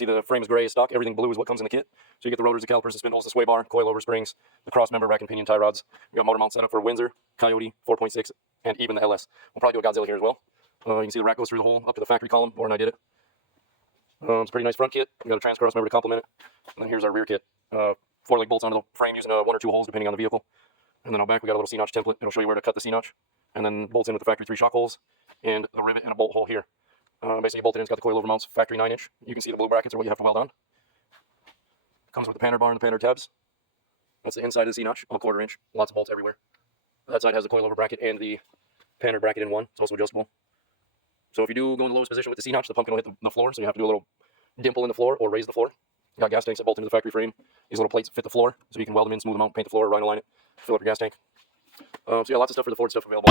see the frame is gray as stock. Everything blue is what comes in the kit. So you get the rotors, the calipers, the spindles, the sway bar, coilover springs, the cross member, rack and pinion tie rods. We got motor mount setup for Windsor, Coyote, 4.6, and even the LS. We'll probably do a Godzilla here as well. You can see the rack goes through the hole up to the factory column. Lauren and I did it. It's a pretty nice front kit. We got a transcross member to complement it. And then here's our rear kit. 4-leg bolts onto the frame using 1 or 2 holes depending on the vehicle. And then on back we got a little C-notch template. It'll show you where to cut the C-notch. And then bolts in with the factory 3 shock holes and a rivet and a bolt hole here. Basically bolted in, it's got the coilover mounts, factory 9-inch. You can see the blue brackets are what you have to weld on. Comes with the panner bar and the panner tabs. That's the inside of the C-notch, all 1/4 inch. Lots of bolts everywhere. That side has the coilover bracket and the panner bracket in one. It's also adjustable. So if you do go in the lowest position with the C-notch, the pumpkin will hit the floor, so you have to do a little dimple in the floor or raise the floor. You got gas tanks that bolt into the factory frame. These little plates fit the floor, so you can weld them in, smooth them out, paint the floor, rhino line it, fill up your gas tank. So yeah, lots of stuff for the Ford stuff available.